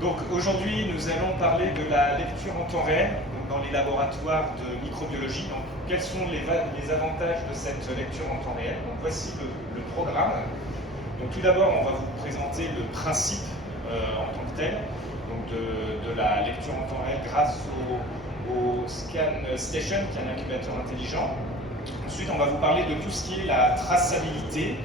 Donc aujourd'hui, nous allons parler de la lecture en temps réel dans les laboratoires de microbiologie. Donc, quels sont les avantages de cette lecture en temps réel? Donc, voici le programme. Donc, tout d'abord, on va vous présenter le principe en tant que tel donc de la lecture en temps réel grâce au Scan Station, qui est un incubateur intelligent. Ensuite, on va vous parler de tout ce qui est la traçabilité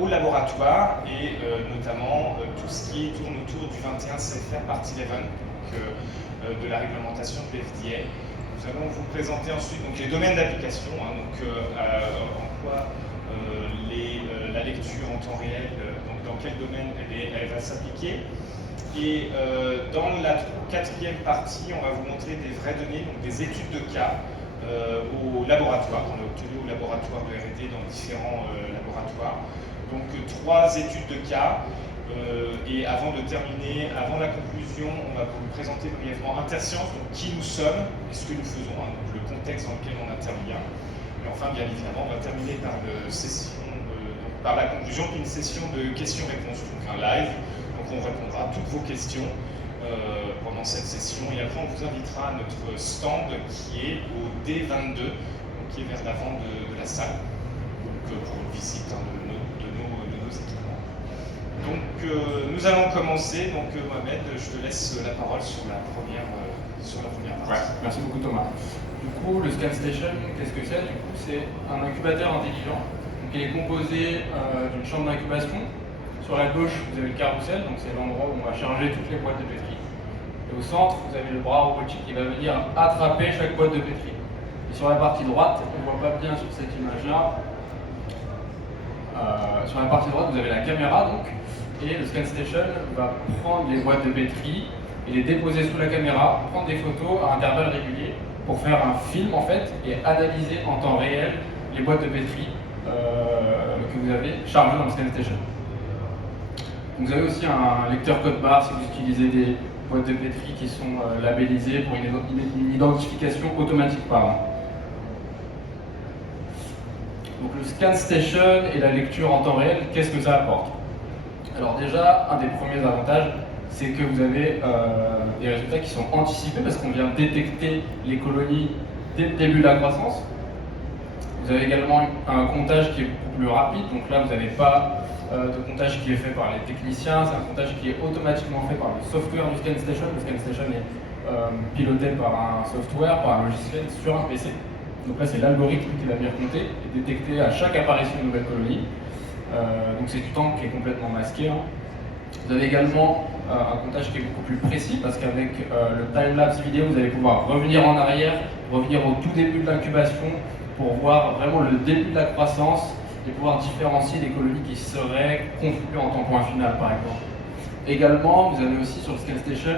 au laboratoire et notamment tout ce qui tourne autour du 21 CFR Part 11, donc, de la réglementation de l'FDA. Nous allons vous présenter ensuite donc, les domaines d'application, en quoi la lecture en temps réel, donc dans quel domaine elle va s'appliquer. Et dans la quatrième partie, on va vous montrer des vraies données, donc des études de cas au laboratoire, qu'on a obtenu au laboratoire de R&D dans différents laboratoires. Donc 3 études de cas, et avant de terminer, avant la conclusion, on va vous présenter brièvement Interscience, donc qui nous sommes et ce que nous faisons, donc le contexte dans lequel on intervient. Et enfin, bien évidemment, on va terminer par la conclusion d'une session de questions-réponses, donc un live. Donc on répondra à toutes vos questions pendant cette session, et après on vous invitera à notre stand qui est au D22, donc qui est vers l'avant de la salle, donc pour une visite de nos équipements. Donc nous allons commencer. Donc Mohamed, je te laisse la parole sur la première partie. Ouais, merci beaucoup Thomas. Du coup, le Scan Station, qu'est-ce que c'est? Du coup, c'est un incubateur intelligent. Donc, il est composé d'une chambre d'incubation. Sur la gauche, vous avez le carrousel, donc c'est l'endroit où on va charger toutes les boîtes de pétri. Et au centre, vous avez le bras robotique qui va venir attraper chaque boîte de pétri. Et sur la partie droite, on ne voit pas bien sur cette image-là, sur la partie droite, vous avez la caméra, donc, et le Scan Station va prendre les boîtes de pétri et les déposer sous la caméra, prendre des photos à intervalles réguliers pour faire un film en fait et analyser en temps réel les boîtes de pétri que vous avez chargées dans le Scan Station. Vous avez aussi un lecteur code barre si vous utilisez des boîtes de pétri qui sont labellisées pour une identification automatique. Donc le Scan Station et la lecture en temps réel, qu'est-ce que ça apporte? Alors déjà, un des premiers avantages, c'est que vous avez des résultats qui sont anticipés parce qu'on vient détecter les colonies dès le début de la croissance. Vous avez également un comptage qui est beaucoup plus rapide, donc là vous n'avez pas de comptage qui est fait par les techniciens, c'est un comptage qui est automatiquement fait par le software du Scan Station. Le Scan Station est piloté par un software, par un logiciel sur un PC. Donc là c'est l'algorithme qui va venir compter et détecter à chaque apparition de nouvelles colonies. Donc c'est du temps qui est complètement masqué. Vous avez également un comptage qui est beaucoup plus précis parce qu'avec le time-lapse vidéo, vous allez pouvoir revenir en arrière, revenir au tout début de l'incubation pour voir vraiment le début de la croissance et pouvoir différencier les colonies qui seraient conclues en temps point final, par exemple. Également, vous avez aussi sur le Scan Station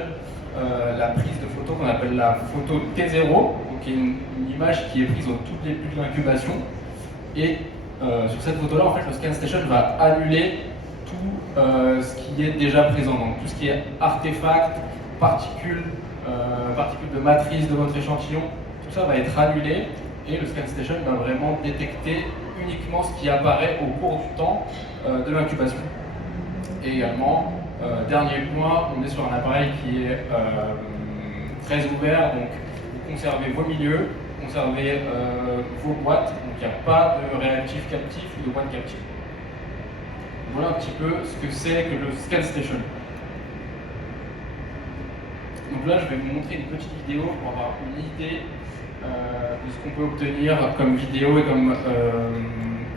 la prise de photo qu'on appelle la photo T0, donc qui est une image qui est prise au tout début de l'incubation. Et sur cette photo-là, en fait, le Scan Station va annuler tout ce qui est déjà présent, donc tout ce qui est artefacts, particules de matrice de votre échantillon, tout ça va être annulé et le Scan Station va vraiment détecter uniquement ce qui apparaît au cours du temps de l'incubation. Et également, dernier point, on est sur un appareil qui est très ouvert, donc vous conservez vos milieux, vous conservez vos boîtes, donc il n'y a pas de réactif captif ou de boîte captive. Voilà un petit peu ce que c'est que le Scan Station. Donc là, je vais vous montrer une petite vidéo pour avoir une idée de ce qu'on peut obtenir comme vidéo et comme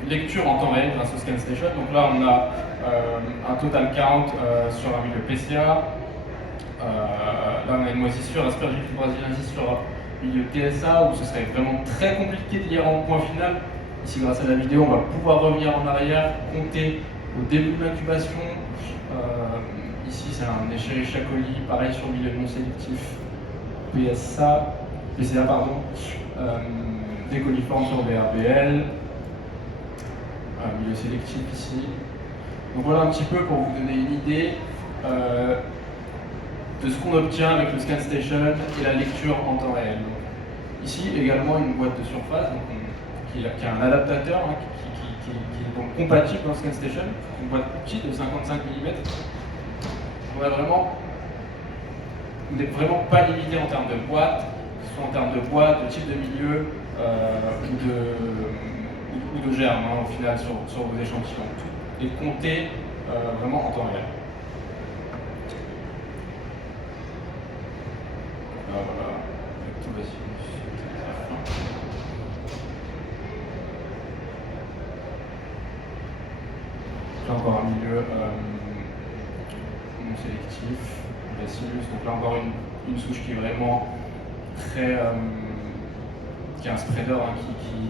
lecture en temps réel grâce au Scan Station. Donc là, on a un total count sur un milieu PCA. Là, on a une moisissure, Aspergillus brasiliensis sur un milieu TSA, où ce serait vraiment très compliqué de lire en point final. Ici, grâce à la vidéo, on va pouvoir revenir en arrière, compter au début de l'incubation. Ici, c'est un Escherichia coli, pareil sur milieu non sélectif, PCA, pardon, des coliformes sur BRBL, milieu sélectif ici. Donc voilà un petit peu pour vous donner une idée de ce qu'on obtient avec le Scan Station et la lecture en temps réel. Donc, ici également une boîte de surface qui a un adaptateur qui est donc compatible dans le Scan Station, une boîte petite de 55 mm. On va vraiment vous n'êtes vraiment pas limité en termes de boîte, que ce soit en termes de boîte, de type de milieu ou de germes au final sur vos échantillons. Tout est compté vraiment en temps réel. Voilà. Là encore un milieu non sélectif, bacillus, donc là encore une souche qui est vraiment très qui est un spreader qui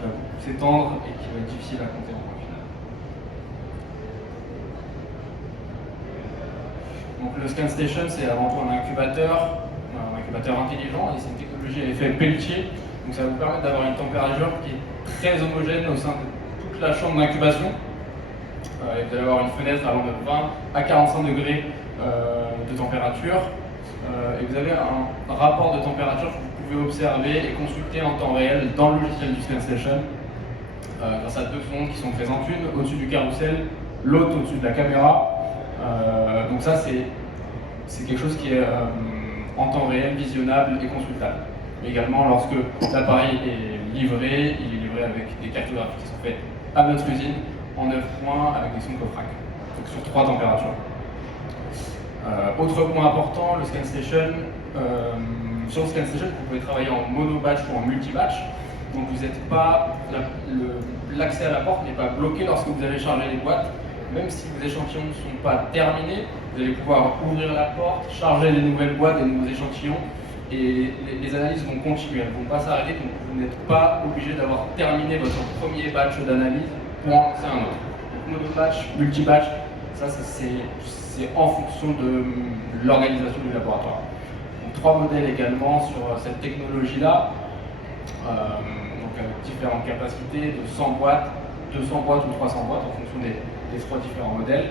va s'étendre et qui va être difficile à compter en point final. Donc le ScanStation, c'est avant tout un incubateur intelligent, et c'est une technologie à effet Peltier. Donc ça va vous permettre d'avoir une température qui est très homogène au sein de toute la chambre d'incubation. Et vous allez avoir une fenêtre allant de 20 à 45 degrés de température. Et vous avez un rapport de température que vous pouvez observer et consulter en temps réel dans le logiciel du ScanStation grâce à deux sondes qui sont présentes, une au-dessus du carrousel, l'autre au-dessus de la caméra. Donc ça, c'est quelque chose qui est en temps réel, visionnable et consultable. Mais également, lorsque l'appareil est livré, il est livré avec des cartographies qui sont faites à notre usine, en 9 points avec des sondes Cofrac, donc sur 3 températures. Autre point important, le ScanStation. Sur le ScanStation, vous pouvez travailler en mono-batch ou en multi-batch. Donc vous n'êtes pas, l'accès à la porte n'est pas bloqué lorsque vous allez charger les boîtes. Même si vos échantillons ne sont pas terminés, vous allez pouvoir ouvrir la porte, charger les nouvelles boîtes, des nouveaux échantillons, et les analyses vont continuer, elles ne vont pas s'arrêter, donc vous n'êtes pas obligé d'avoir terminé votre premier batch d'analyse pour en lancer un autre. Donc mono-batch, multi-batch, ça c'est en fonction de l'organisation du laboratoire. Donc 3 modèles également sur cette technologie-là, donc avec différentes capacités de 100 boîtes, 200 boîtes ou 300 boîtes en fonction des 3 différents modèles.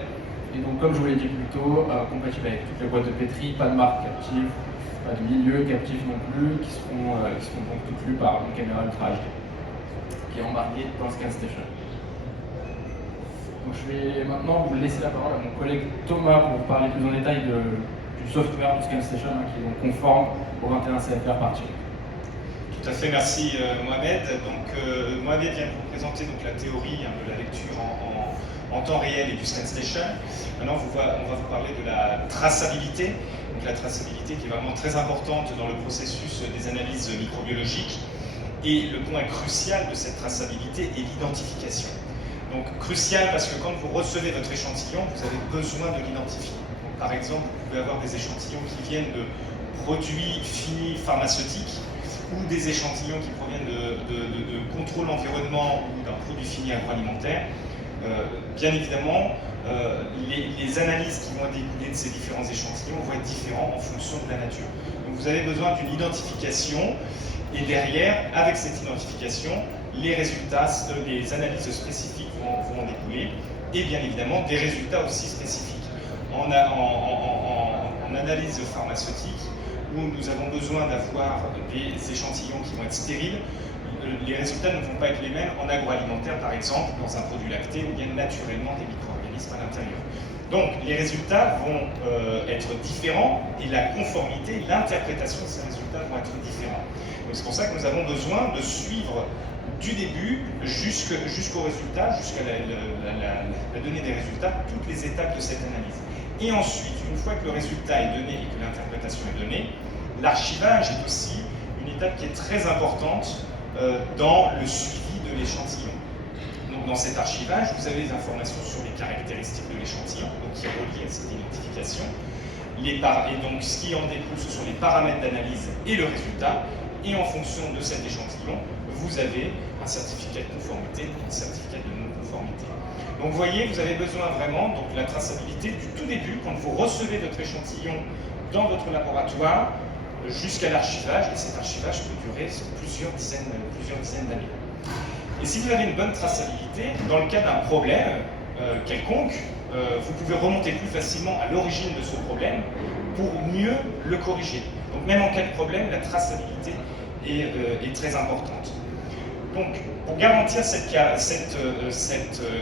Et donc comme je vous l'ai dit plus tôt, compatible avec toutes les boîtes de pétri, pas de marque captive, pas de milieu captif non plus, qui seront donc toutes lues par une caméra Ultra HD qui est embarquée dans le ScanStation. Donc je vais maintenant vous laisser la parole à mon collègue Thomas pour vous parler plus en détail du software du ScanStation qui est donc conforme au 21 CFR partie. Tout à fait, merci Mohamed. Donc Mohamed vient de vous présenter donc, la théorie de la lecture en temps réel et du ScanStation. Maintenant, on va vous parler de la traçabilité. Donc la traçabilité qui est vraiment très importante dans le processus des analyses microbiologiques. Et le point crucial de cette traçabilité est l'identification. Donc crucial parce que quand vous recevez votre échantillon, vous avez besoin de l'identifier. Par exemple, vous pouvez avoir des échantillons qui viennent de produits finis pharmaceutiques ou des échantillons qui proviennent de contrôle environnement ou d'un produit fini agroalimentaire. Bien évidemment, les analyses qui vont découler de ces différents échantillons vont être différentes en fonction de la nature. Donc vous avez besoin d'une identification et derrière, avec cette identification, les résultats, les analyses spécifiques vont en découler et bien évidemment des résultats aussi spécifiques. En analyse pharmaceutique, où nous avons besoin d'avoir des échantillons qui vont être stériles, les résultats ne vont pas être les mêmes en agroalimentaire, par exemple, dans un produit lacté où il y a naturellement des micro-organismes à l'intérieur. Donc, les résultats vont être différents et la conformité, l'interprétation de ces résultats vont être différents. C'est pour ça que nous avons besoin de suivre du début jusqu'au résultat, jusqu'à la donnée des résultats, toutes les étapes de cette analyse. Et ensuite, une fois que le résultat est donné et que l'interprétation est donnée, l'archivage est aussi une étape qui est très importante dans le suivi de l'échantillon. Donc dans cet archivage, vous avez des informations sur les caractéristiques de l'échantillon, qui est relié à cette identification. Et donc ce qui en découle, ce sont les paramètres d'analyse et le résultat. Et en fonction de cet échantillon, vous avez un certificat de conformité, un certificat de non-conformité. Donc vous voyez, vous avez besoin vraiment de la traçabilité du tout début, quand vous recevez votre échantillon dans votre laboratoire, jusqu'à l'archivage, et cet archivage peut durer plusieurs dizaines d'années. Et si vous avez une bonne traçabilité, dans le cas d'un problème quelconque, vous pouvez remonter plus facilement à l'origine de ce problème pour mieux le corriger. Donc même en cas de problème, la traçabilité est très importante. Donc pour garantir cette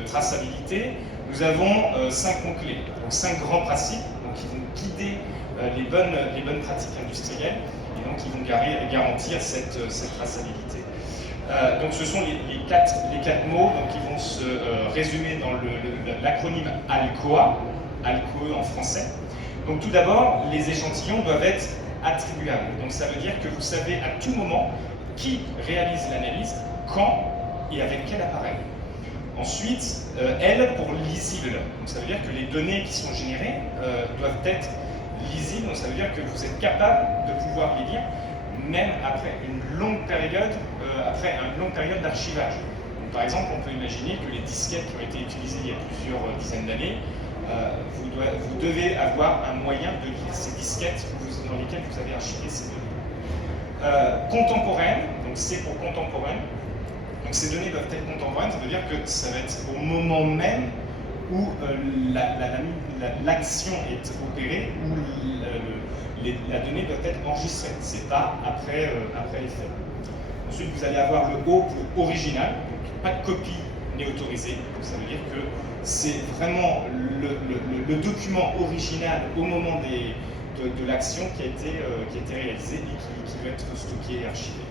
traçabilité, nous avons 5 mots-clés, donc 5 grands principes qui vont guider les bonnes pratiques industrielles, et donc ils vont garantir cette traçabilité. Donc ce sont les quatre mots donc, qui vont se résumer dans l'acronyme ALCOA, ALCOE en français. Donc tout d'abord, les échantillons doivent être attribuables. Donc ça veut dire que vous savez à tout moment qui réalise l'analyse, quand et avec quel appareil. Ensuite, L pour lisible. Donc ça veut dire que les données qui sont générées doivent être lisibles. Donc ça veut dire que vous êtes capable de pouvoir les lire même après une longue période d'archivage. Par exemple, on peut imaginer que les disquettes qui ont été utilisées il y a plusieurs dizaines d'années, vous devez avoir un moyen de lire ces disquettes dans lesquelles vous avez archivé ces données. Contemporaine, donc C pour contemporaine. Donc ces données doivent être contemporaines, ça veut dire que ça va être au moment même où l'action est opérée, où la donnée doit être enregistrée. C'est pas après les faits. Ensuite, vous allez avoir le O pour original, donc pas de copie n'est autorisée. Donc ça veut dire que c'est vraiment le document original au moment de l'action qui a été réalisée et qui doit être stocké et archivé.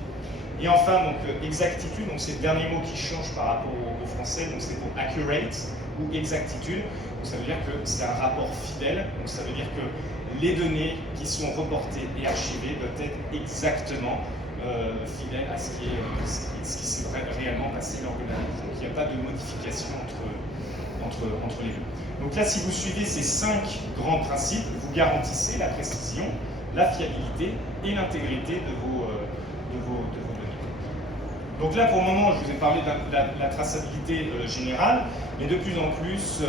Et enfin, donc, exactitude, donc c'est le dernier mot qui change par rapport au français, donc c'est pour accurate ou exactitude. Donc ça veut dire que c'est un rapport fidèle, donc ça veut dire que les données qui sont reportées et archivées doivent être exactement fidèles à ce qui s'est réellement passé lors de l'analyse. Donc il n'y a pas de modification entre les deux. Donc là, si vous suivez ces 5 grands principes, vous garantissez la précision, la fiabilité et l'intégrité de vos données. Donc là, pour le moment, je vous ai parlé de la traçabilité générale, mais de plus en plus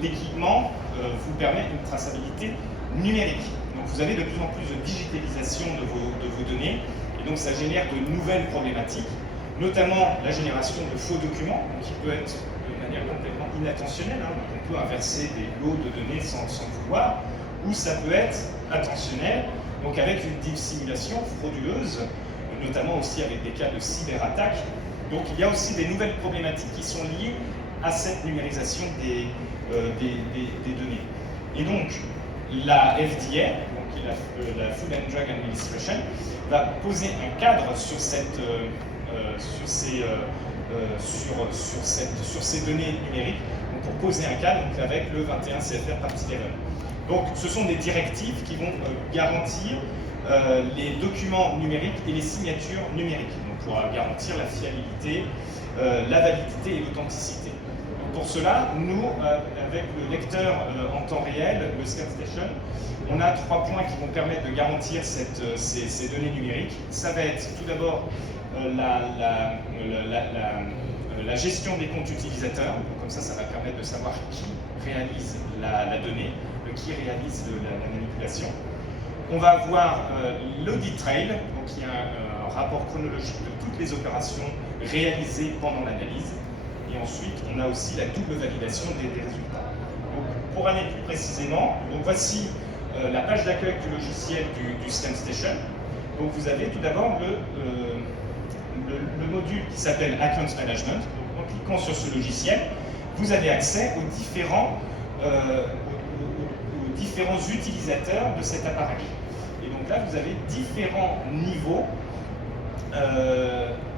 d'équipements vous permettent une traçabilité numérique. Donc vous avez de plus en plus de digitalisation de vos données, et donc ça génère de nouvelles problématiques, notamment la génération de faux documents, qui peut être de manière complètement inattentionnelle. Donc on peut inverser des lots de données sans le vouloir, ou ça peut être attentionnel, donc avec une dissimulation frauduleuse, notamment aussi avec des cas de cyberattaque. Donc il y a aussi des nouvelles problématiques qui sont liées à cette numérisation des données. Et donc la FDA, donc la Food and Drug Administration, va poser un cadre sur ces données numériques, donc pour poser un cadre donc avec le 21 CFR Partie 11. Donc ce sont des directives qui vont garantir les documents numériques et les signatures numériques, donc pour garantir la fiabilité, la validité et l'authenticité. Pour cela, nous, avec le lecteur en temps réel, le ScanStation, on a 3 points qui vont permettre de garantir ces données numériques. Ça va être tout d'abord la gestion des comptes utilisateurs. Donc, comme ça va permettre de savoir qui réalise la donnée, qui réalise la manipulation. On va avoir l'audit trail, donc qui est un rapport chronologique de toutes les opérations réalisées pendant l'analyse. Et ensuite, on a aussi la double validation des résultats. Donc, pour aller plus précisément, donc voici la page d'accueil du logiciel du ScanStation. Donc vous avez tout d'abord le module qui s'appelle Account Management. Donc, en cliquant sur ce logiciel, vous avez accès aux différents utilisateurs de cet appareil. Et donc là, vous avez différents niveaux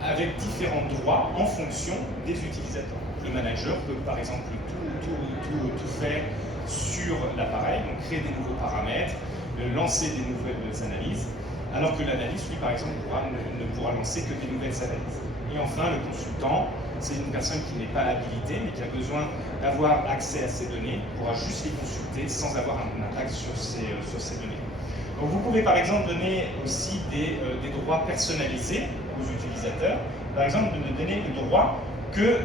avec différents droits en fonction des utilisateurs. Le manager peut par exemple tout faire sur l'appareil, donc créer des nouveaux paramètres, lancer des nouvelles analyses, alors que l'analyste, lui par exemple, ne pourra lancer que des nouvelles analyses. Et enfin, le consultant, c'est une personne qui n'est pas habilitée, mais qui a besoin d'avoir accès à ces données, pourra juste les consulter sans avoir un impact sur ces données. Donc vous pouvez par exemple donner aussi des droits personnalisés aux utilisateurs, par exemple de donner le droit que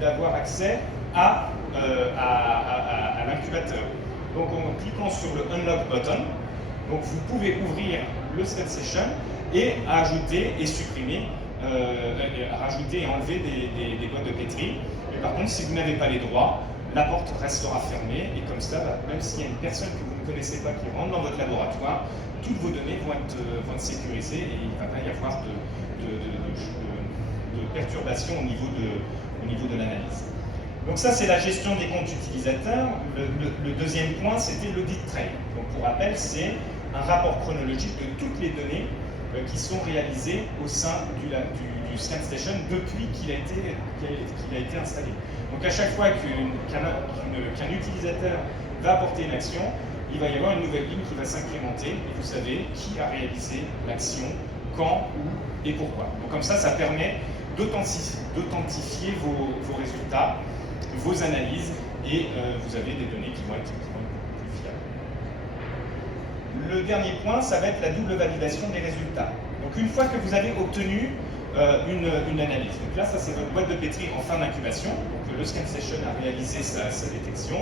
d'avoir accès à l'incubateur. Donc en cliquant sur le Unlock button, donc vous pouvez ouvrir le ScanStation et ajouter et supprimer, rajouter et enlever des boîtes de pétri. Mais par contre, si vous n'avez pas les droits, la porte restera fermée et comme ça, même s'il y a une personne que vous ne connaissez pas qui rentre dans votre laboratoire, toutes vos données vont être sécurisées et il ne va pas y avoir de perturbation au niveau de l'analyse. Donc ça, c'est la gestion des comptes utilisateurs. Le deuxième point, c'était l'audit trail. Donc pour rappel, c'est un rapport chronologique de toutes les données qui sont réalisées au sein du ScanStation depuis qu'il a été installé. Donc à chaque fois qu'un utilisateur va apporter une action, il va y avoir une nouvelle ligne qui va s'incrémenter et vous savez qui a réalisé l'action, quand, où et pourquoi. Donc comme ça permet d'authentifier vos résultats, vos analyses et vous avez des données qui vont être plus fiables. Le dernier point, ça va être la double validation des résultats. Donc une fois que vous avez obtenu une analyse, donc là ça c'est votre boîte de pétri en fin d'incubation, donc le ScanStation a réalisé sa détection,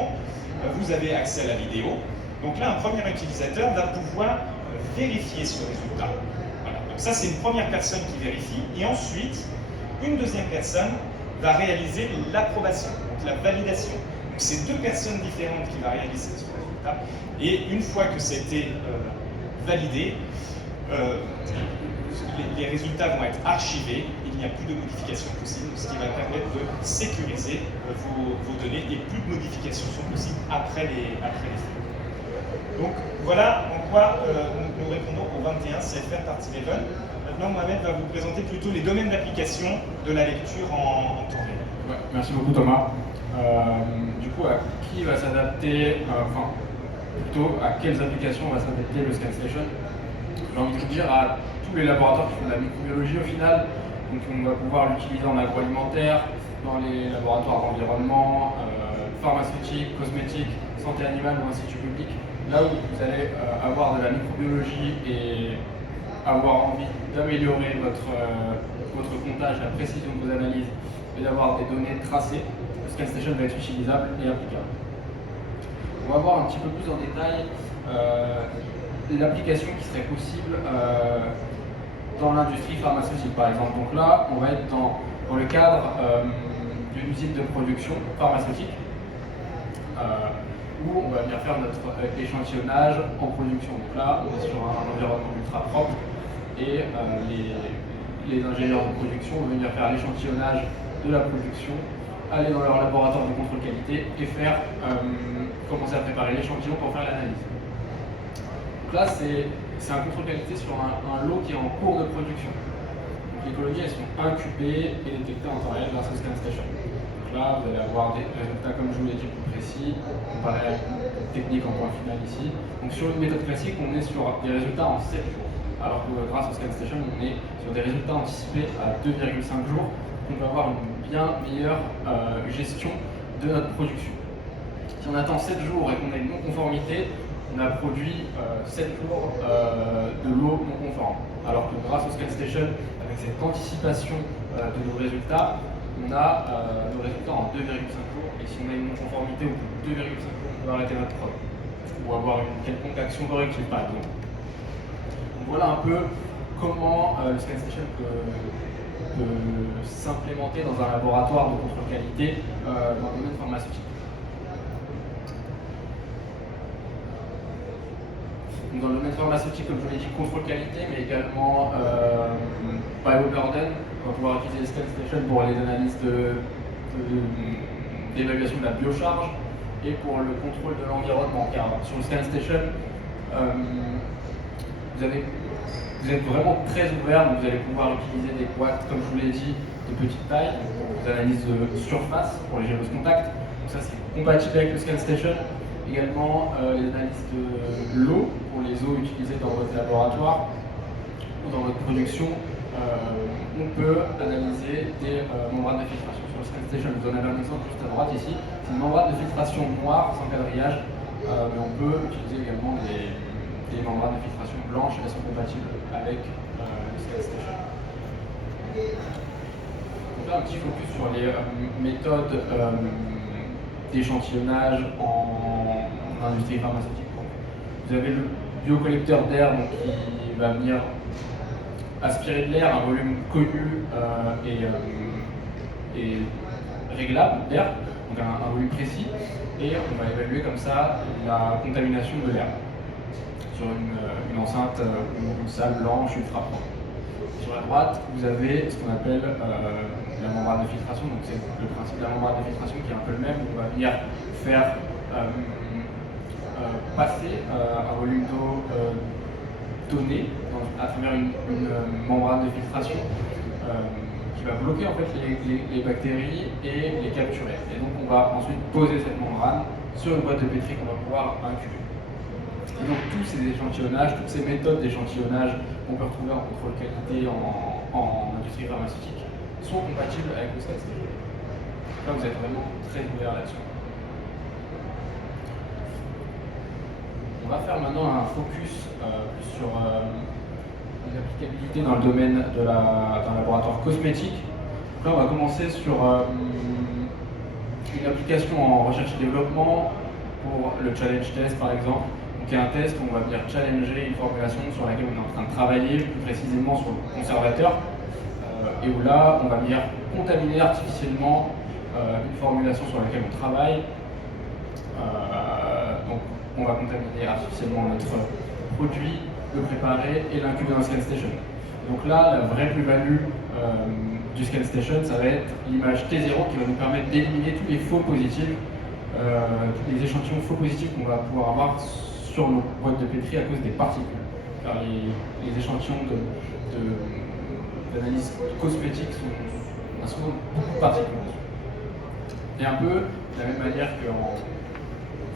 vous avez accès à la vidéo, donc là un premier utilisateur va pouvoir vérifier ce résultat. Voilà. Donc ça c'est une première personne qui vérifie, et ensuite une deuxième personne va réaliser l'approbation, donc la validation. Donc c'est deux personnes différentes qui vont réaliser ce résultat, et une fois que c'était validé, les résultats vont être archivés, il n'y a plus de modifications possibles, ce qui va permettre de sécuriser vos données, et plus de modifications sont possibles après les faits. Donc voilà en quoi nous répondons au 21 CFR Partie 11. Maintenant, Mohamed va vous présenter plutôt les domaines d'application de la lecture en temps réel. Ouais, merci beaucoup Thomas. Du coup, à qui va s'adapter, enfin plutôt à quelles applications va s'adapter le ScanStation? J'ai envie de vous dire à tous les laboratoires qui font de la microbiologie au final. Donc on va pouvoir l'utiliser en agroalimentaire, dans les laboratoires d'environnement, pharmaceutique, cosmétique, santé animale ou institut public. Là où vous allez avoir de la microbiologie et avoir envie d'améliorer votre comptage, la précision de vos analyses et d'avoir des données tracées, le ScanStation va être utilisable et applicable. On va voir un petit peu plus en détail l'application qui serait possible dans l'industrie pharmaceutique par exemple. Donc là, on va être dans le cadre d'une usine de production pharmaceutique où on va venir faire notre échantillonnage en production. Donc là, on est sur un environnement ultra propre et les ingénieurs de production vont venir faire l'échantillonnage de la production, aller dans leur laboratoire de contrôle qualité et faire commencer à préparer l'échantillon pour faire l'analyse. Donc là, c'est un contrôle qualité sur un lot qui est en cours de production. Donc les colonies, elles sont incubées et détectées en temps réel grâce au ScanStation. Donc là, vous allez avoir des résultats, comme je vous l'ai dit, plus précis, comparé à une technique en point final ici. Donc sur une méthode classique, on est sur des résultats en 7 jours. Alors que grâce au ScanStation, on est sur des résultats anticipés à 2,5 jours. On va avoir une bien meilleure gestion de notre production. Si on attend 7 jours et qu'on a une non-conformité, on a produit 7 jours de l'eau non conforme. Alors que grâce au ScanStation, avec cette anticipation de nos résultats, on a nos résultats en 2,5 jours. Et si on a une non-conformité au bout de 2,5 jours, on peut arrêter notre preuve. Ou avoir une quelconque action corrective, par exemple. Donc voilà un peu comment le ScanStation peut s'implémenter dans un laboratoire de contrôle qualité dans le domaine pharmaceutique. Donc dans le domaine pharmaceutique, comme je vous l'ai dit, contrôle qualité, mais également bioburden. On va pouvoir utiliser le ScanStation pour les analyses d'évaluation de la biocharge et pour le contrôle de l'environnement. Car sur le ScanStation, vous êtes vraiment très ouvert, donc vous allez pouvoir utiliser des boîtes, comme je vous l'ai dit, de petite taille, pour vos analyses de surface, pour les gyrose contact. Donc ça, c'est compatible avec le ScanStation. Également, les analyses de l'eau, pour les eaux utilisées dans votre laboratoire ou dans votre production. On peut analyser des membranes de filtration sur le ScanStation. Vous en avez un exemple juste à droite ici. C'est une membrane de filtration noire, sans quadrillage, mais on peut utiliser également des membranes de filtration blanches, elles sont compatibles avec le ScanStation. Donc là, un petit focus sur les méthodes d'échantillonnage en industrie pharmaceutique. Vous avez le biocollecteur d'air qui va venir aspirer de l'air, un volume connu et réglable d'air, donc un volume précis, et on va évaluer comme ça la contamination de l'air sur une enceinte ou une salle blanche ultra propre. Sur la droite, vous avez ce qu'on appelle la membrane de filtration. Donc c'est le principe de la membrane de filtration qui est un peu le même. On va venir faire passer un volume d'eau donné à travers une membrane de filtration qui va bloquer en fait les bactéries et les capturer. Et donc on va ensuite poser cette membrane sur une boîte de pétri qu'on va pouvoir incuber. Et donc tous ces échantillonnages, toutes ces méthodes d'échantillonnage qu'on peut retrouver en contrôle qualité en industrie pharmaceutique sont compatibles avec le SCAN Station. Là vous êtes vraiment très ouvert là-dessus. On va faire maintenant un focus plus sur l'applicabilité dans le domaine d'un laboratoire cosmétique. Donc là, on va commencer sur une application en recherche et développement pour le challenge test, par exemple. Donc, il y a un test où on va venir challenger une formulation sur laquelle on est en train de travailler, plus précisément sur le conservateur, et où là, on va venir contaminer artificiellement une formulation sur laquelle on travaille. Donc, on va contaminer artificiellement notre produit, le préparer et l'incuber dans le Scan Station. Donc là, la vraie plus-value du Scan Station, ça va être l'image T0 qui va nous permettre d'éliminer tous les faux positifs, les échantillons faux positifs qu'on va pouvoir avoir sur nos boîtes de pétri à cause des particules. Car les échantillons d'analyse cosmétique ont souvent beaucoup de particules. Et un peu de la même manière qu'en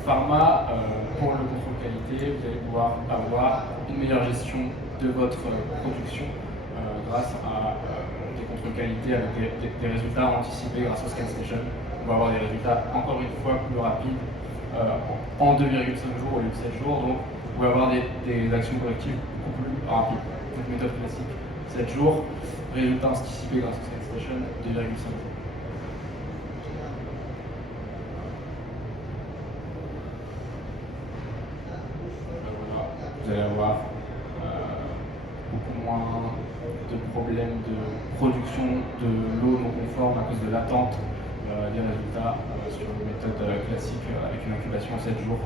pharma, pour le contrôle qualité, vous allez pouvoir avoir une meilleure gestion de votre production grâce à des contrôles qualité avec des résultats anticipés grâce au Scan Station. On va avoir des résultats encore une fois plus rapides en 2,5 jours au lieu de 7 jours. Donc vous pouvez avoir des actions correctives beaucoup plus rapides. Donc méthode classique, 7 jours, résultats anticipés grâce au Scan Station, 2,5 jours. Vous allez avoir beaucoup moins de problèmes de production de l'eau non conforme à cause de l'attente des résultats sur une méthode classique avec une incubation à 7 jours,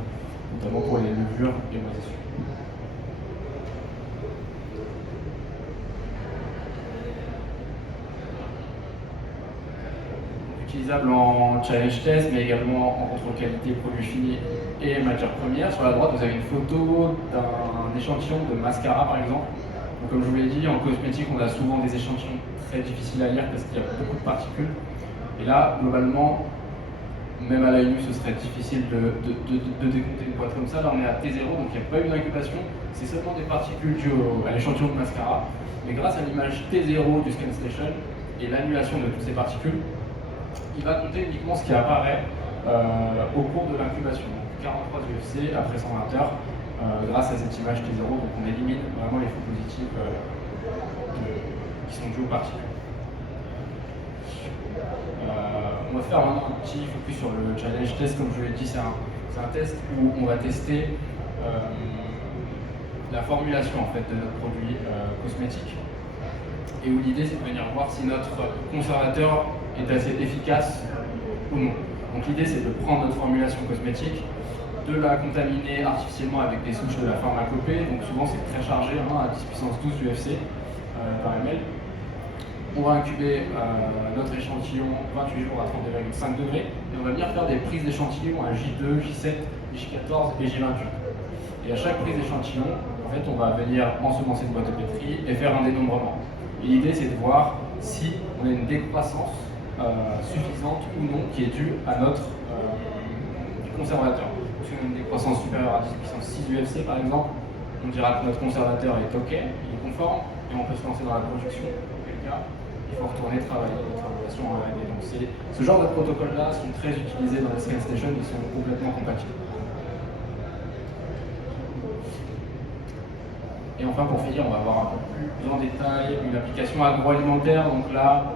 notamment pour les levures et moisissures. Utilisable en challenge test, mais également en contrôle qualité produits finis et matières premières. Sur la droite, vous avez une photo d'un échantillon de mascara, par exemple. Donc, comme je vous l'ai dit, en cosmétique, on a souvent des échantillons très difficiles à lire parce qu'il y a beaucoup de particules. Et là, globalement, même à l'œil nu, ce serait difficile de décompter une boîte comme ça. Là, on est à T0, donc il n'y a pas eu d'incubation. C'est seulement des particules dues à l'échantillon de mascara. Mais grâce à l'image T0 du Scan Station et l'annulation de toutes ces particules, il va compter uniquement ce qui apparaît au cours de l'incubation. 43 UFC après 120 heures grâce à cette image T0. Donc on élimine vraiment les faux positifs qui sont dus aux particules. On va faire maintenant un petit focus sur le challenge test. Comme je vous l'ai dit, c'est un test où on va tester la formulation en fait, de notre produit cosmétique. Et où l'idée c'est de venir voir si notre conservateur est assez efficace ou non. Donc l'idée c'est de prendre notre formulation cosmétique, de la contaminer artificiellement avec des souches de la pharmacopée, donc souvent c'est très chargé, à 10 puissance 12 UFC par ml. On va incuber notre échantillon 28 jours à 32,5 degrés et on va venir faire des prises d'échantillons à J2, J7, J14 et J28. Et à chaque prise d'échantillon, en fait, on va venir ensemencer une boîte de pétri et faire un dénombrement. Et l'idée, c'est de voir si on a une décroissance suffisante ou non qui est due à notre conservateur. Si on a une décroissance supérieure à 10 puissance 6 UFC par exemple, on dira que notre conservateur est OK, il est conforme, et on peut se lancer dans la production. Auquel cas, il faut retourner travailler notre formulation en R&D. Donc ce genre de protocoles-là sont très utilisés dans les Scan Station, ils sont complètement compatibles. Et enfin, pour finir, on va voir un peu plus en détail une application agroalimentaire. Donc là,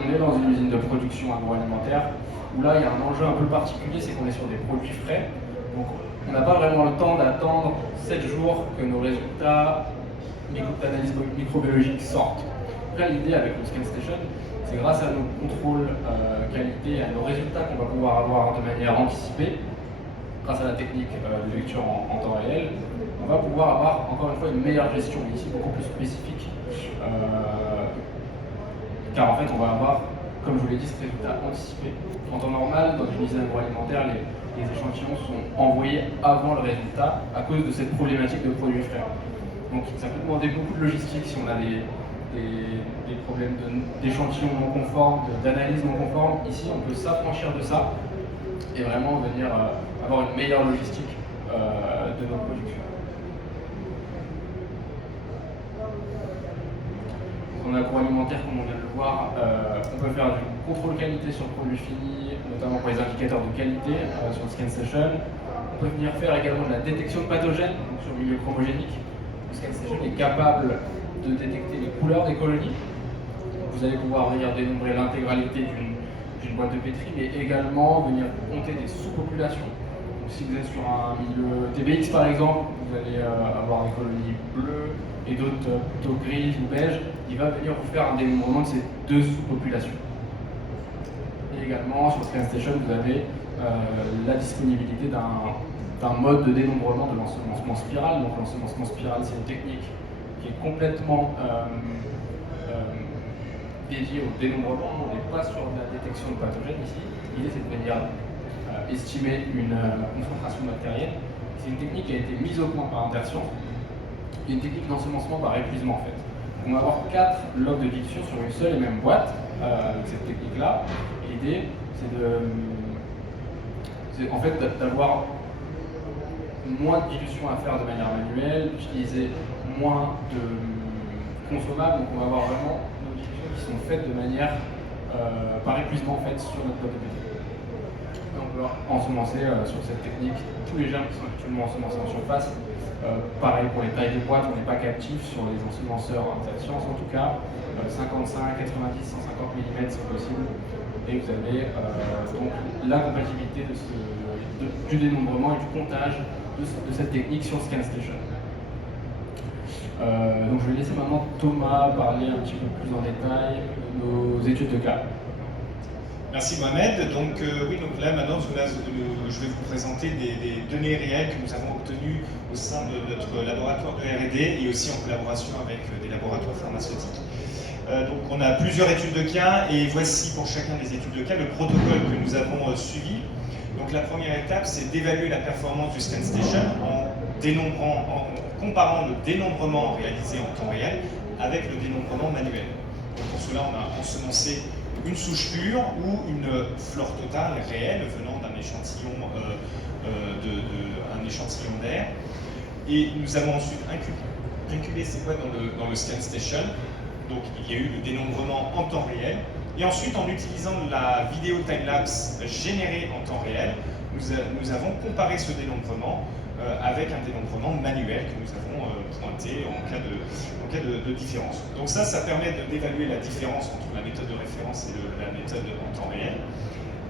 on est dans une usine de production agroalimentaire où là, il y a un enjeu un peu particulier, c'est qu'on est sur des produits frais. Donc on n'a pas vraiment le temps d'attendre 7 jours que nos résultats d'analyse microbiologique sortent. Après, l'idée avec le Scan Station, c'est grâce à nos contrôles qualité, à nos résultats qu'on va pouvoir avoir de manière anticipée, grâce à la technique de lecture en temps réel, on va pouvoir avoir encore une fois une meilleure gestion, ici beaucoup plus spécifique, car car en fait, on va avoir, comme je vous l'ai dit, ce résultat anticipé. En temps normal, dans une usine agroalimentaire, les échantillons sont envoyés avant le résultat à cause de cette problématique de produits frais. Donc ça peut demander beaucoup de logistique si on a des problèmes d'échantillons non conformes, d'analyse non conforme. Ici, on peut s'affranchir de ça et vraiment venir avoir une meilleure logistique de nos productions. En agroalimentaire, comme on vient de le voir, on peut faire du contrôle qualité sur le produit fini, notamment pour les indicateurs de qualité sur le ScanStation. On peut venir faire également de la détection de pathogènes donc sur le milieu chromogénique. Le ScanStation est capable de détecter les couleurs des colonies. Vous allez pouvoir venir dénombrer l'intégralité d'une boîte de pétri, mais également venir compter des sous-populations. Donc, si vous êtes sur un milieu TBX par exemple, vous allez avoir des colonies bleues et d'autres plutôt grises ou beiges. Il va venir vous faire un dénombrement de ces deux sous-populations. Et également sur ScanStation, vous avez la disponibilité d'un mode de dénombrement de l'ensemencement spiral. Donc l'ensemencement spiral, c'est une technique qui est complètement dédiée au dénombrement. On n'est pas sur la détection de pathogènes ici. L'idée, c'est de venir estimer une concentration bactérienne. C'est une technique qui a été mise au point par Interscience. C'est une technique d'ensemencement par épuisement en fait. On va avoir 4 logs de dilution sur une seule et même boîte avec cette technique-là. L'idée, c'est en fait d'avoir moins de dilution à faire de manière manuelle, d'utiliser moins de consommables. Donc on va avoir vraiment nos dilutions qui sont faites de manière par épuisement en fait sur notre boîte de pétri. On peut ensemencer sur cette technique tous les germes qui sont actuellement ensemencés en surface. Pareil pour les tailles de boîte, on n'est pas captif sur les ensemenceurs Interscience en tout cas. 55, 90, 150 mm c'est possible. Et vous avez donc la compatibilité du dénombrement et du comptage de cette technique sur ScanStation. Donc je vais laisser maintenant Thomas parler un petit peu plus en détail de nos études de cas. Merci Mohamed. Donc là maintenant je vais vous présenter des données réelles que nous avons obtenues au sein de notre laboratoire de R&D et aussi en collaboration avec des laboratoires pharmaceutiques. Donc on a plusieurs études de cas et voici pour chacun des études de cas le protocole que nous avons suivi. Donc la première étape, c'est d'évaluer la performance du ScanStation en comparant le dénombrement réalisé en temps réel avec le dénombrement manuel. Donc pour cela, on a ensemencé une souche pure ou une flore totale réelle venant d'un échantillon d'air. Et nous avons ensuite incubé ces boîtes dans le ScanStation. Donc il y a eu le dénombrement en temps réel. Et ensuite, en utilisant la vidéo time-lapse générée en temps réel, nous avons comparé ce dénombrement avec un dénombrement manuel que nous avons pointé en cas de différence. Donc ça permet d'évaluer la différence entre la méthode de référence et la méthode en temps réel.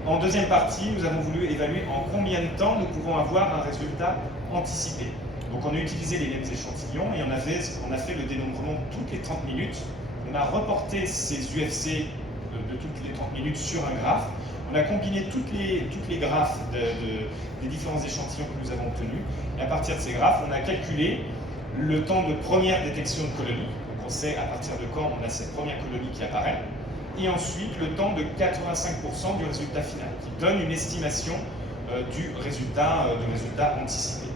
En deuxième partie, nous avons voulu évaluer en combien de temps nous pouvons avoir un résultat anticipé. Donc on a utilisé les mêmes échantillons et on a fait le dénombrement toutes les 30 minutes. On a reporté ces UFC de toutes les 30 minutes sur un graphe. On a combiné toutes les graphes des différents échantillons que nous avons obtenus. Et à partir de ces graphes, on a calculé le temps de première détection de colonie. Donc on sait à partir de quand on a cette première colonie qui apparaît. Et ensuite, le temps de 85% du résultat final, qui donne une estimation du résultat anticipé.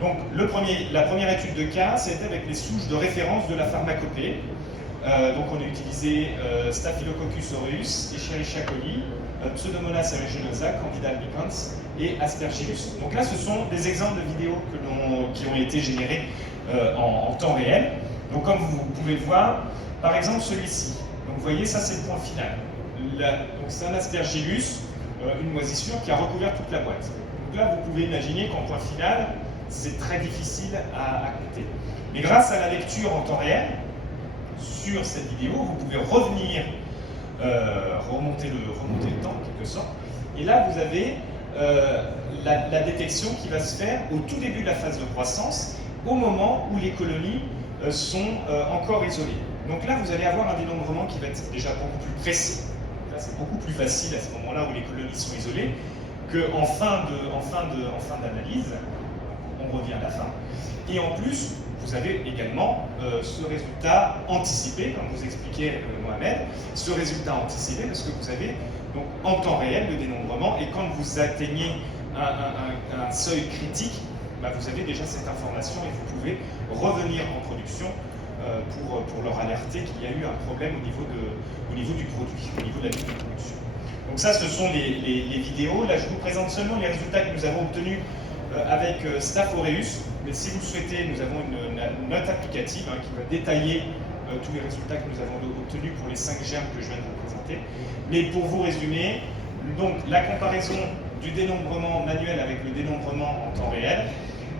Donc la première étude de cas, c'était avec les souches de référence de la pharmacopée. Donc on a utilisé Staphylococcus aureus, Escherichia coli, Pseudomonas aeruginosa, Candida albicans et Aspergillus. Donc là, ce sont des exemples de vidéos qui ont été générés en temps réel. Donc comme vous pouvez le voir, par exemple celui-ci. Donc vous voyez, ça c'est le point final. Donc c'est un Aspergillus, une moisissure qui a recouvert toute la boîte. Donc là, vous pouvez imaginer qu'en point final, c'est très difficile à compter. Mais grâce à la lecture en temps réel, sur cette vidéo, vous pouvez revenir, remonter le temps en quelque sorte. Et là, vous avez la détection qui va se faire au tout début de la phase de croissance, au moment où les colonies sont encore isolées. Donc là, vous allez avoir un dénombrement qui va être déjà beaucoup plus précis. Là, c'est beaucoup plus facile à ce moment-là où les colonies sont isolées qu'en fin d'analyse. on revient à la fin. Et en plus, vous avez également ce résultat anticipé, comme vous expliquait Mohamed, ce résultat anticipé parce que vous avez donc en temps réel le dénombrement, et quand vous atteignez un seuil critique, bah, vous avez déjà cette information et vous pouvez revenir en production pour leur alerter qu'il y a eu un problème au niveau du produit, au niveau de la ligne de production. Donc ça, ce sont les vidéos. Là, je vous présente seulement les résultats que nous avons obtenus avec Staph aureus, mais si vous le souhaitez, nous avons une note applicative qui va détailler tous les résultats que nous avons obtenus pour les 5 germes que je viens de vous présenter. Mais pour vous résumer, donc la comparaison du dénombrement manuel avec le dénombrement en temps réel,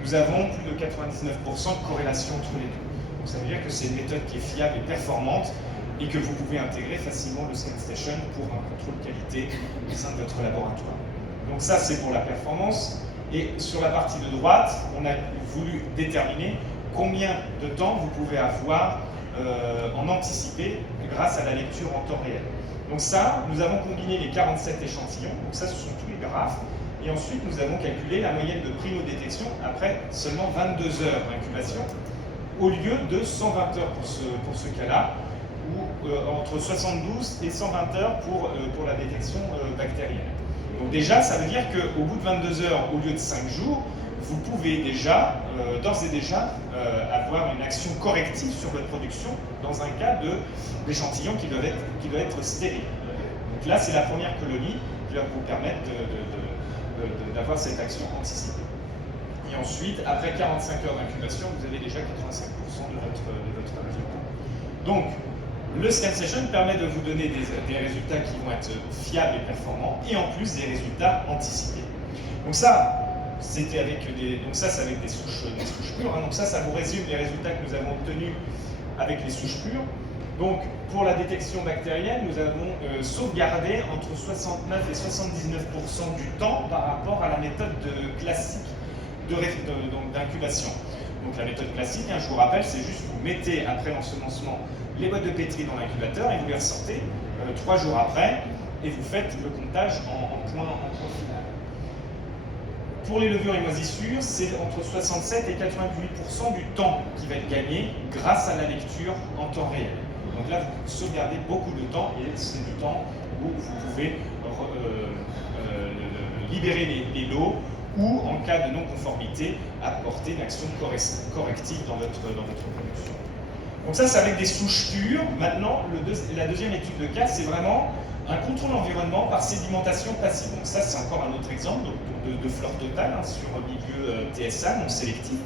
nous avons plus de 99% de corrélation entre les deux. Donc ça veut dire que c'est une méthode qui est fiable et performante et que vous pouvez intégrer facilement le ScanStation pour un contrôle qualité au sein de votre laboratoire. Donc ça, c'est pour la performance. Et sur la partie de droite, on a voulu déterminer combien de temps vous pouvez avoir en anticipé grâce à la lecture en temps réel. Donc ça, nous avons combiné les 47 échantillons, donc ça, ce sont tous les graphes, et ensuite nous avons calculé la moyenne de primo-détection après seulement 22 heures d'incubation, au lieu de 120 heures pour ce cas-là, ou entre 72 et 120 heures pour la détection bactérienne. Donc déjà, ça veut dire qu'au bout de 22 heures, au lieu de 5 jours, vous pouvez déjà, d'ores et déjà, avoir une action corrective sur votre production dans un cas d'échantillon qui doit être stérile. Donc là, c'est la première colonie qui va vous permettre d'avoir cette action anticipée. Et ensuite, après 45 heures d'incubation, vous avez déjà 85% de votre résultat. Donc, le ScanStation permet de vous donner des résultats qui vont être fiables et performants, et en plus des résultats anticipés. Donc ça, c'est avec des souches pures. Donc ça vous résume les résultats que nous avons obtenus avec les souches pures. Donc pour la détection bactérienne, nous avons sauvegardé entre 69 et 79% du temps par rapport à la méthode classique d'incubation. Donc la méthode classique, je vous rappelle, c'est juste vous mettez après l'ensemencement les boîtes de pétri dans l'incubateur et vous les ressortez 3 jours après et vous faites le comptage en point final. Pour les levures et moisissures, c'est entre 67 et 88% du temps qui va être gagné grâce à la lecture en temps réel. Donc là, vous sauvegardez beaucoup de temps et c'est du temps où vous pouvez libérer les lots ou, en cas de non-conformité, apporter une action corrective dans votre production. Donc ça, c'est avec des souches pures. Maintenant, la deuxième étude de cas, c'est vraiment un contrôle environnement par sédimentation passive. Donc ça, c'est encore un autre exemple de flore totale sur un milieu TSA, non sélectif.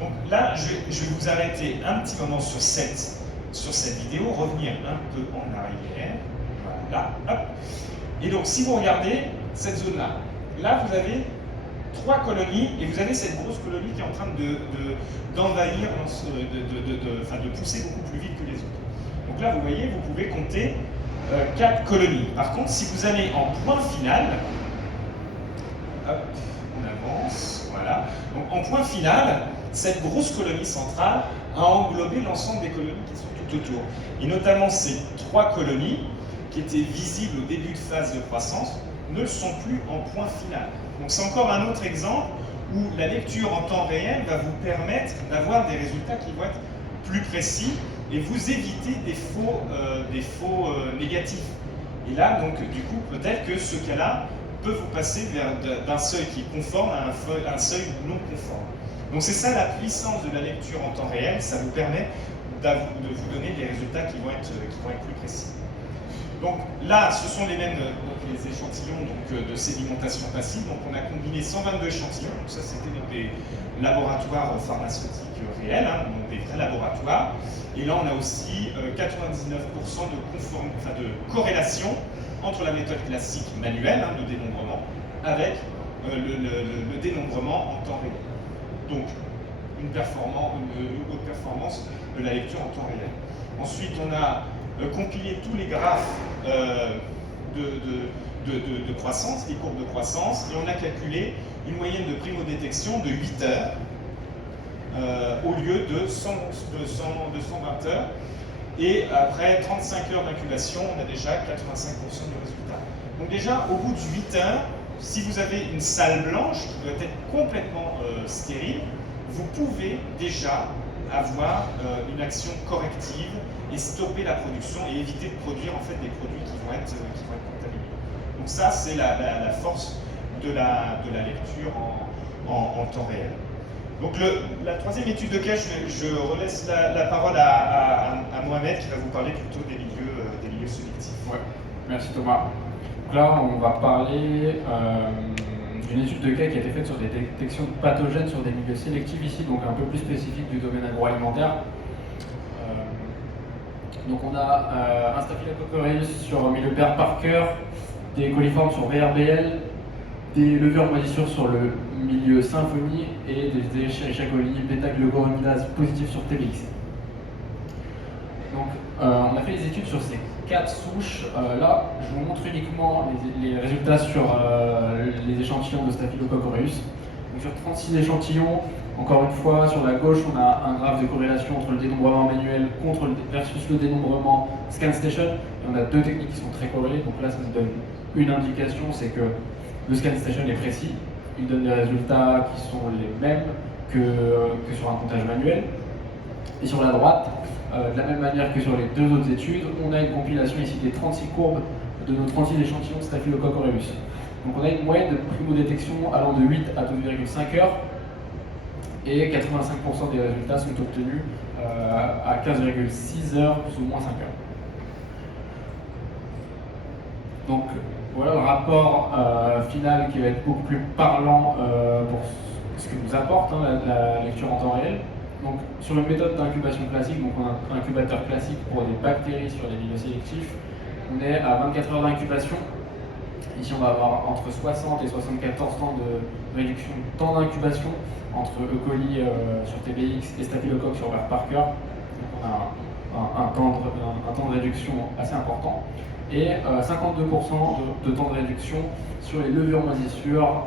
Donc là, je vais vous arrêter un petit moment sur cette vidéo, revenir un peu en arrière. Voilà, hop. Et donc, si vous regardez cette zone-là, là, vous avez 3 colonies, et vous avez cette grosse colonie qui est en train d'envahir, de pousser beaucoup plus vite que les autres. Donc là, vous voyez, vous pouvez compter 4 colonies. Par contre, si vous allez en point final, hop, on avance, voilà. Donc en point final, cette grosse colonie centrale a englobé l'ensemble des colonies qui sont tout autour. Et notamment ces 3 colonies qui étaient visibles au début de phase de croissance ne le sont plus en point final. Donc c'est encore un autre exemple où la lecture en temps réel va vous permettre d'avoir des résultats qui vont être plus précis et vous éviter des faux négatifs. Et là, donc, du coup, peut-être que ce cas-là peut vous passer d'un seuil qui est conforme à un seuil non conforme. Donc c'est ça la puissance de la lecture en temps réel, ça vous permet de vous donner des résultats qui vont être plus précis. Donc là, ce sont les mêmes les échantillons de sédimentation passive. Donc on a combiné 122 échantillons. Donc ça, c'était des laboratoires pharmaceutiques réels, donc des vrais laboratoires. Et là, on a aussi 99% de corrélation entre la méthode classique manuelle de dénombrement avec le dénombrement en temps réel. Donc une haute performance de la lecture en temps réel. Ensuite, on a compilé tous les graphes de croissance, les courbes de croissance, et on a calculé une moyenne de primo-détection de 8 heures au lieu de 120 heures. Et après 35 heures d'incubation, on a déjà 85% du résultat. Donc déjà, au bout de 8 heures, si vous avez une salle blanche qui doit être complètement stérile, vous pouvez déjà avoir une action corrective et stopper la production et éviter de produire en fait des produits qui vont être contaminés. Donc ça, c'est la force de la lecture en temps réel. Donc la troisième étude de cas, je relaisse la parole à Mohamed qui va vous parler plutôt des milieux sélectifs. Ouais. Merci Thomas. Donc là, on va parler d'une étude de cas qui a été faite sur des détections de pathogènes sur des milieux sélectifs ici, donc un peu plus spécifique du domaine agroalimentaire. Donc on a un Staphylococcus aureus sur milieu Parker, des coliformes sur VRBL, des levures moisissures sur le milieu Symphony et des Escherichia coli bêta-glucuronidase positifs sur TBX. Donc on a fait des études sur ces 4 souches. Là, je vous montre uniquement les résultats sur les échantillons de Staphylococcus aureus. Donc sur 36 échantillons, encore une fois, sur la gauche, on a un graphe de corrélation entre le dénombrement manuel versus le dénombrement ScanStation. Et on a 2 techniques qui sont très corrélées. Donc là, ça nous donne une indication, c'est que le ScanStation est précis. Il donne des résultats qui sont les mêmes que sur un comptage manuel. Et sur la droite, de la même manière que sur les 2 autres études, on a une compilation ici des 36 courbes de nos 36 échantillons de Staphylococcus aureus. Donc on a une moyenne de primo-détection allant de 8 à 12,5 heures et 85% des résultats sont obtenus à 15,6 heures plus ou moins 5 heures. Donc voilà le rapport final qui va être beaucoup plus parlant pour ce que nous apporte la lecture en temps réel. Donc, sur une méthode d'incubation classique, donc on a un incubateur classique pour des bactéries sur les milieux sélectifs, on est à 24 heures d'incubation. Ici, on va avoir entre 60 et 74 temps de réduction du temps d'incubation entre E. coli sur TBX et Staphylococcus sur Parker. Donc, on a un temps de réduction assez important. Et 52% de temps de réduction sur les levures moisissures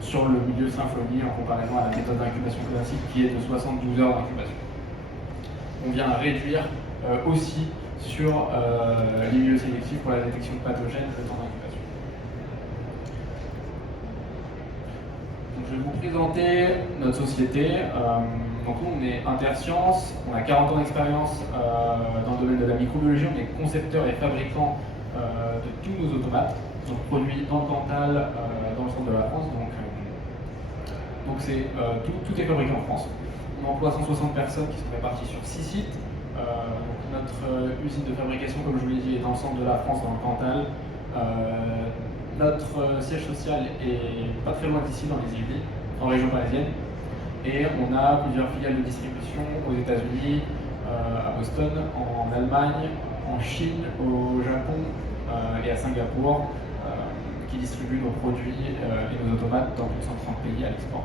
sur le milieu Symphony en comparaison à la méthode d'incubation classique qui est de 72 heures d'incubation. On vient réduire aussi sur les milieux sélectifs pour la détection de pathogènes le temps d'incubation. Donc, je vais vous présenter notre société. Donc nous, on est Interscience, on a 40 ans d'expérience dans le domaine de la microbiologie, on est concepteur et fabricant de tous nos automates, donc produits dans le Cantal, dans le centre de la France. Donc tout est fabriqué en France. On emploie 160 personnes qui sont réparties sur 6 sites. Donc notre usine de fabrication, comme je vous l'ai dit, est dans le centre de la France, dans le Cantal. Notre siège social est pas très loin d'ici, dans les Yvelines, en région parisienne. Et on a plusieurs filiales de distribution aux États-Unis, à Boston, en Allemagne, en Chine, au Japon et à Singapour, qui distribuent nos produits et nos automates dans plus de 130 pays à l'export.